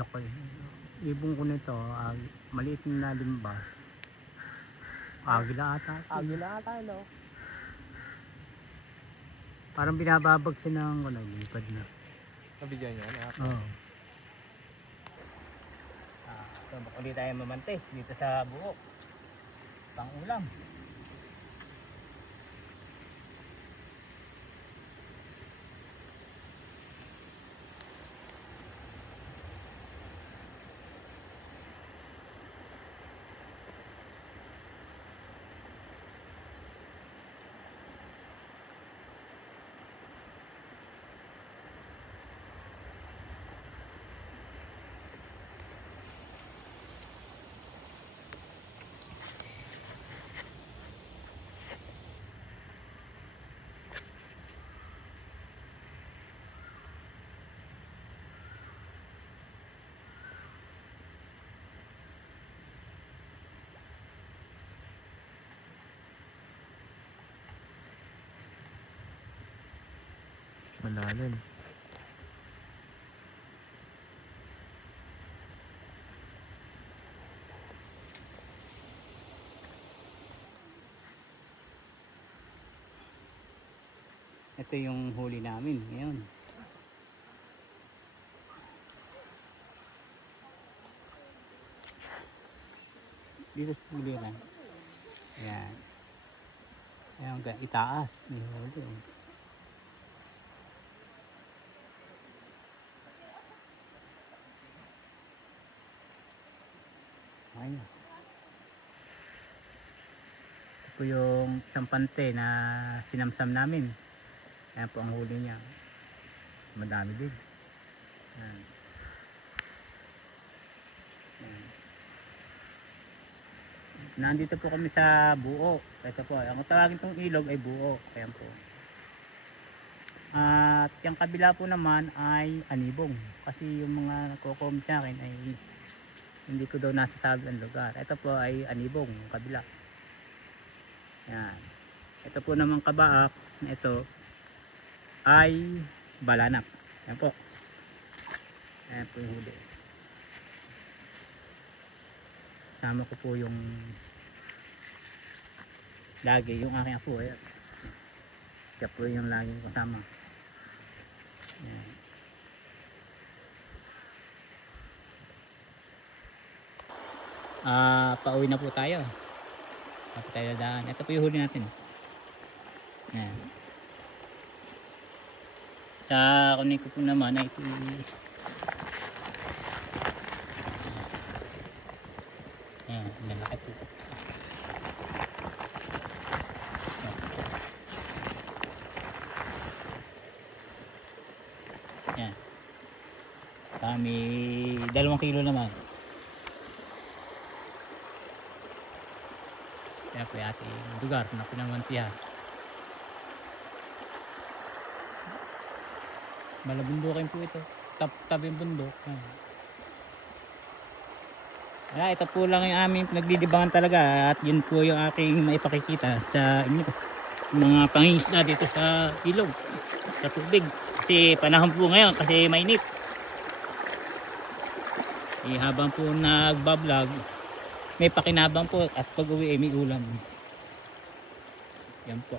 laki. Ibong ko nito, maliit na limbas. Agila ata. Agila ata, no? Parang binababag siya ng lipad na. Nabigyan niya, na? Oo. So baka ulit tayo mamantes dito sa buhok. Pang ulam. Malalim. Ito yung huli namin ngayon. Dito sa giliran. Ayan. Ayan, itaas. May huli. Ayan. Ito po yung isang pante na sinamsam namin. Ayan po ang huli niya. Madami din. Ayan. Ayan. Nandito po kami sa Buo. Ito po, ang tawagin tong ilog ay Buo. Ayan po. At yung kabila po naman ay Anibong. Kasi yung mga nagko-comment sa akin ay hindi ko daw nasasabi ang lugar. Ito po ay Anibong, yung kabila. Ayan. Ito po naman kabaak. Ito ay Balanak. Ayan po. Ayan po yung huli. Sama ko po yung lagi, yung aking apo. Ayan. Siya po yung lagi kasama. Ayan. Pauwi na po tayo. Tapos tayo daan. Ito po yung huli natin. Ayan. Sa kunin ko po naman ay ito. Ayan, lalaki po. Ayan. Kami 2 kilo naman. Ayan po yung ating lugar na pinamantihan. Malabundukin po ito. Tabing bundok. Ito po lang yung aming pinagdidibangan talaga. At yun po yung aking maipakikita sa inyo. Mga pangingisda dito sa ilog. Sa tubig. Kasi panahon po ngayon kasi mainit. Habang po nagbablog, may pakinabang po at pag uwi ay may ulam. Yan po.